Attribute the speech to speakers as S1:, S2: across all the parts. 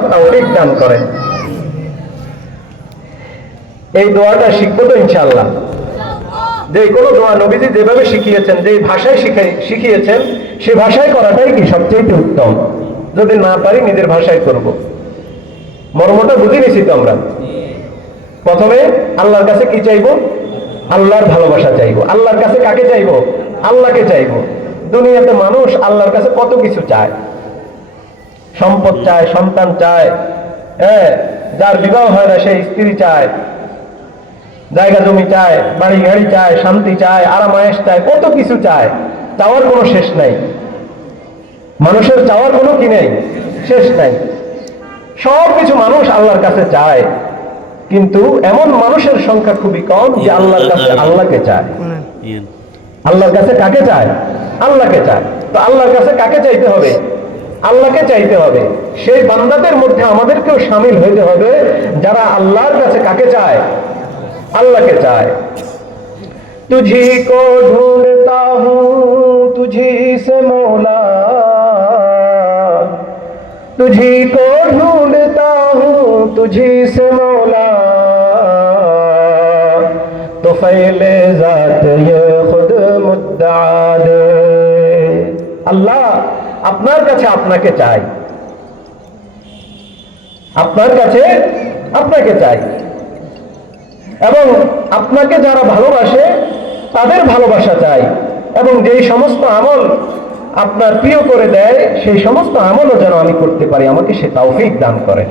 S1: তৌফিক দান করেন। এই দোয়াটা শিখব তো ইনশাআল্লাহ। যে কোনো দোয়া নবীজি যেভাবে শিখিয়েছেন যে ভাষায় শিখিয়েছেন, সে ভাষায় করাটাই কি সবচেয়ে উত্তম? যদি না পারি, নিজের ভাষায় করব। মর্মটা বুঝে নিছি তো আমরা। প্রথমে আল্লাহর কাছে কি চাইব? আল্লাহর ভালোবাসা চাইব। আল্লাহর কাছে কাকে চাইব? আল্লাহকে চাইব। দুনিয়াতে মানুষ আল্লাহর কাছে কত কিছু চায়? সম্পদ চায় সন্তান চায় হ্যাঁ যার বিবাহ হয় না সেই স্ত্রী চায় জায়গা জমি চায় বাড়ি গাড়ি চায় শান্তি চায় আরামায়েশ চায় কত কিছু চায় চাওয়ার কোনো শেষ নাই। মানুষের চাওয়ার কোনো কি নেই? শেষ নাই। সব কিছু মানুষ আল্লাহর কাছে চায় কিন্তু এমন মানুষের সংখ্যা খুবই কম যে আল্লাহর কাছে আল্লাহকে চায়। আল্লাহর কাছে কাকে চায়? আল্লাহকে চায়। তো আল্লাহর কাছে কাকে চাইতে হবে? আল্লাহকে চাইতে হবে। সেই বান্দাদের মধ্যে আমাদেরকেও সামিল হইতে হবে, যারা আল্লাহর কাছে কাকে চায়? আল্লাহকে চায়। তুঝি কো ঢুঁড়তা তুঝি সে মৌলা। তুঝি কো ঢুঁড়তা তুঝি সে মৌলা। তো ফেলে যাতে আপনার কাছে আপনাকে চাই। আপনার কাছে আপনাকে চাই। এবং আপনাকে যারা ভালোবাসে, তাদের ভালোবাসা চাই। এবং যেই সমস্ত আমল আপনার প্রিয় করে দেয়, সেই সমস্ত আমলও যেন আমি করতে পারি। আমাকে সে তৌফিক দান করে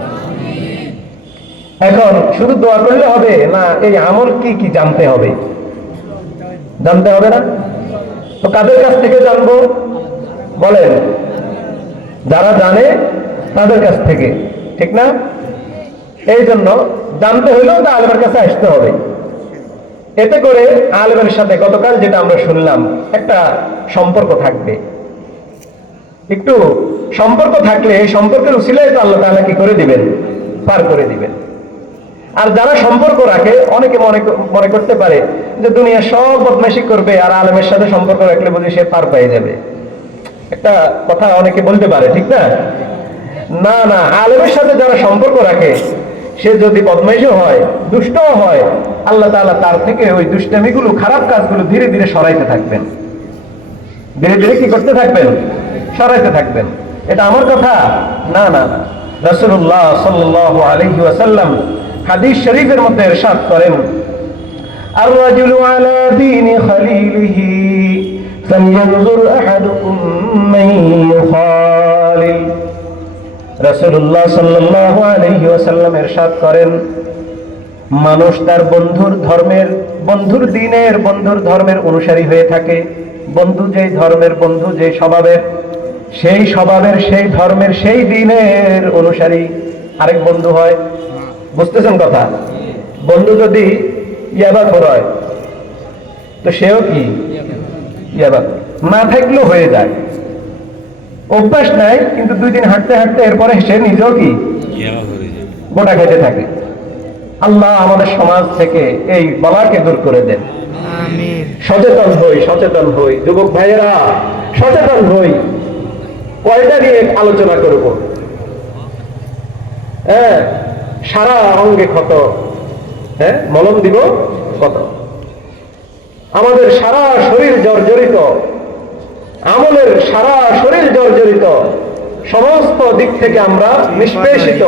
S1: এখন শুধু দোয়া করলে হবে, না এই আমল কি কি জানতে হবে? জানতে হবে না? তো কাদের কাছ থেকে জানব? বলেন। যারা জানে তাদের কাছ থেকে, ঠিক না? এই জন্য জানতে হইলেও তো আলেমের কাছে আসতে হবে। এতে করে আলেমের সাথে গতকাল যেটা আমরা শুনলাম, একটা সম্পর্ক থাকবে। একটু সম্পর্ক থাকলে এই সম্পর্কের উসিলায় তো আল্লাহ তাআলা কি করে দিবেন? পার করে দিবেন। আর যারা সম্পর্ক রাখে, অনেকে মনে মনে করতে পারে যে দুনিয়া সব বদমাইশি করবে আর আলমের সাথে সম্পর্ক রাখলে বুঝি সে পার পেয়ে যাবে। একটা কথা অনেকে বলতে পারে, ঠিক না? না না, আলমের সাথে যারা সম্পর্ক রাখে, সে যদি বদমাইশও হয় দুষ্ট হয়, আল্লাহ তালা তার থেকে ওই দুষ্টামিগুলো, খারাপ কাজগুলো ধীরে ধীরে সরাইতে থাকবেন। ধীরে ধীরে কি করতে থাকবেন? সরাইতে থাকবেন। এটা আমার কথা? না না রসুল্লাহ সাল্লাহ আলহি আসাল্লাম হাদিস শরীফের মধ্যে এর এরশাদ করেন আল্লাহ فلينظر أحدكم من يخالل রাসূলুল্লাহ সাল্লাল্লাহু আলাইহি ওয়াসাল্লাম ইরশাদ করেন মানুষ তার বন্ধুর ধর্মের বন্ধুর দিনের বন্ধুর ধর্মের অনুসারী হয়ে থাকে বন্ধু যেই ধর্মের বন্ধু যে স্বভাবের সেই স্বভাবের সেই ধর্মের সেই দিনের অনুসারী আরেক বন্ধু হয় বুঝতেছেন কথা বন্ধু যদি ইয়াবা হয় তো সেও কি ইয়াবা না থাকলেও হয়ে যায়। অভ্যাস নাই কিন্তু দুই দিন হাঁটতে হাঁটতে এরপরে সে নিজেও কি? গোটা খেতে থাকে। আল্লাহ আমাদের সমাজ থেকে এই বলাকে দূর করে দেন। সচেতন হই সচেতন হই। যুবক ভাইয়েরা সচেতন হই। কয়টা নিয়ে আলোচনা করব? হ্যাঁ সারা অঙ্গে ক্ষত। হ্যাঁ মলম দিব কত? আমাদের সারা শরীর জর্জরিত, আমলের সারা শরীর জর্জরিত। সমস্ত দিক থেকে আমরা নিষ্পেষিত।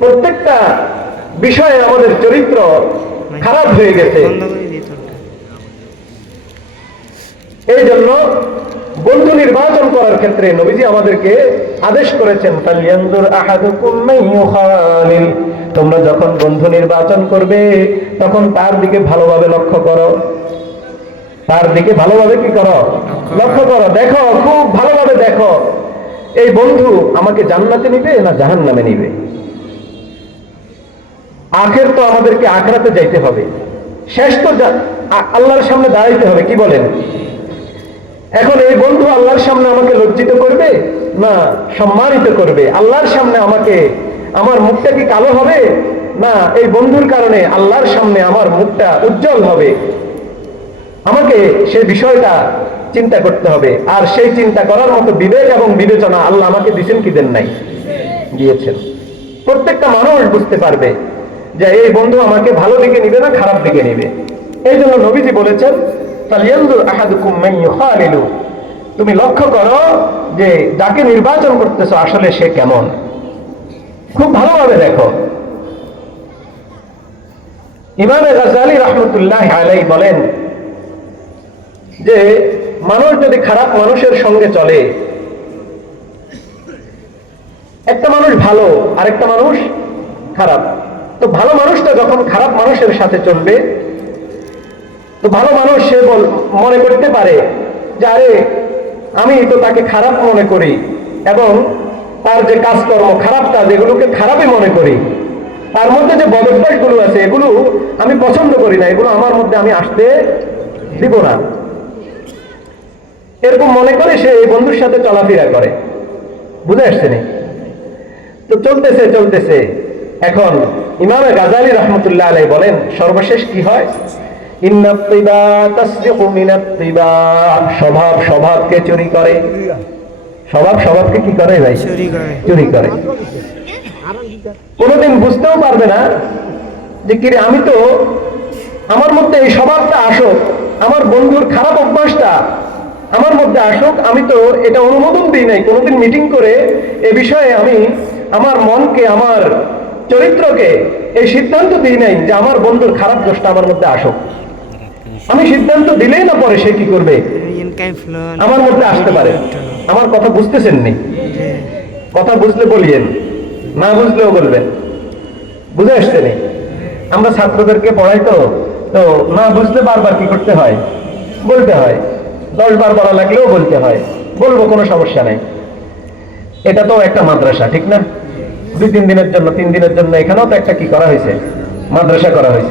S1: প্রত্যেকটা বিষয়ে আমাদের চরিত্র খারাপ হয়ে গেছে। এই জন্য বন্ধু নির্বাচন করার ক্ষেত্রে নবীজি আমাদেরকে আদেশ করেছেন তোমরা যখন বন্ধু নির্বাচন করবে, তখন তার দিকে ভালোভাবে লক্ষ্য করো। তার দিকে ভালোভাবে কি করো? লক্ষ্য করো, দেখো, খুব ভালোভাবে দেখো। এই বন্ধু আমাকে জান্নাতে নিবে না জাহান্নামে নিবে? আখের তো আমাদেরকে আখরাতে যাইতে হবে। শেষ তো আল্লাহর সামনে দাঁড়াইতে হবে, কি বলেন? এখন এই বন্ধু আল্লাহর সামনে আমাকে লজ্জিত করবে না সম্মানিত করবে? আল্লাহর সামনে আমাকে আমার মুখটা কি কালো হবে? না, এই বন্ধুর কারণে আল্লাহর সামনে আমার মুখটা উজ্জ্বল হবে। আমাকে সে বিষয়টা চিন্তা করতে হবে। আর সেই চিন্তা করার মতো বিবেক এবং বিবেচনা আল্লাহ আমাকে দিচ্ছেন কি দেন নাই? দিয়েছেন। প্রত্যেকটা মানুষ বুঝতে পারবে যে এই বন্ধু আমাকে ভালো দিকে নিবে না খারাপ দিকে নিবে। এই জন্য নবীজি বলেছেন তুমি লক্ষ্য করো যে যাকে নির্বাচন করতেছো আসলে সে কেমন। খুব ভালোভাবে দেখো। ইমামে গাজালি রহমতুল্লাহ আলাই বলেন যে মানুষ যদি খারাপ মানুষের সঙ্গে চলে, একটা মানুষ ভালো, আরেকটা মানুষ খারাপ। তো ভালো মানুষটা যখন খারাপ মানুষের সাথে চলবে, তো ভালো মানুষ সে বল মনে করতে পারে যে, আরে, আমি তো তাকে খারাপ মনে করি এবং তার যে কাজকর্ম খারাপ কাজ এগুলোকে খারাপই মনে করি, তার মধ্যে যে বদভ্যাসগুলো আছে, এগুলো আমি পছন্দ করি না, এগুলো আমার মধ্যে আমি আসতে দিব না। এরকম মনে করে সে এই বন্ধুর সাথে চলাফেরা করে। বুঝে আসছে নি? তো চলতেছে চলতেছে। এখন ইমামে গাজালি রহমতুল্লাহ আলাই বলেন সর্বশেষ কি হয়? স্বভাব স্বভাবকে চুরি করে। স্বভাব স্বভাবকে কি করে ভাই?
S2: চুরি করে।
S1: কোনোদিন বুঝতেও পারবে না যে কিরে আমি তো আমার মধ্যে এই স্বভাবটা আসুক আমার বন্ধুর খারাপ অভ্যাসটা আমার মধ্যে আসুক, আমি তো এটা অনুমোদন দিই নাই। কোনোদিন মিটিং করে এ বিষয়ে আমি আমার মনকে, আমার চরিত্রকে এই সিদ্ধান্ত দিই নাই যে আমার বন্ধুর খারাপ দোষটা আমার মধ্যে আসুক। আমি সিদ্ধান্ত দিলেই না পরে সে কি করবে. আমার মধ্যে আসতে পারে। আমার কথা বুঝতেছেন নি? কথা বুঝলে বলিয়েন, না বুঝলেও বলবেন। বুঝে আসছে নি? আমরা ছাত্রদেরকে পড়াই তো তো না বুঝলে বারবার কি করতে হয়? বলতে হয়। দশ বার বলা লাগলেও বলতে হয়। বলব কোনো সমস্যা নাই। এটা তো একটা মাদ্রাসা, ঠিক না? দুই তিন দিনের জন্য, তিন দিনের জন্য এখানেও তো একটা কি করা হয়েছে? মাদ্রাসা করা হয়েছে।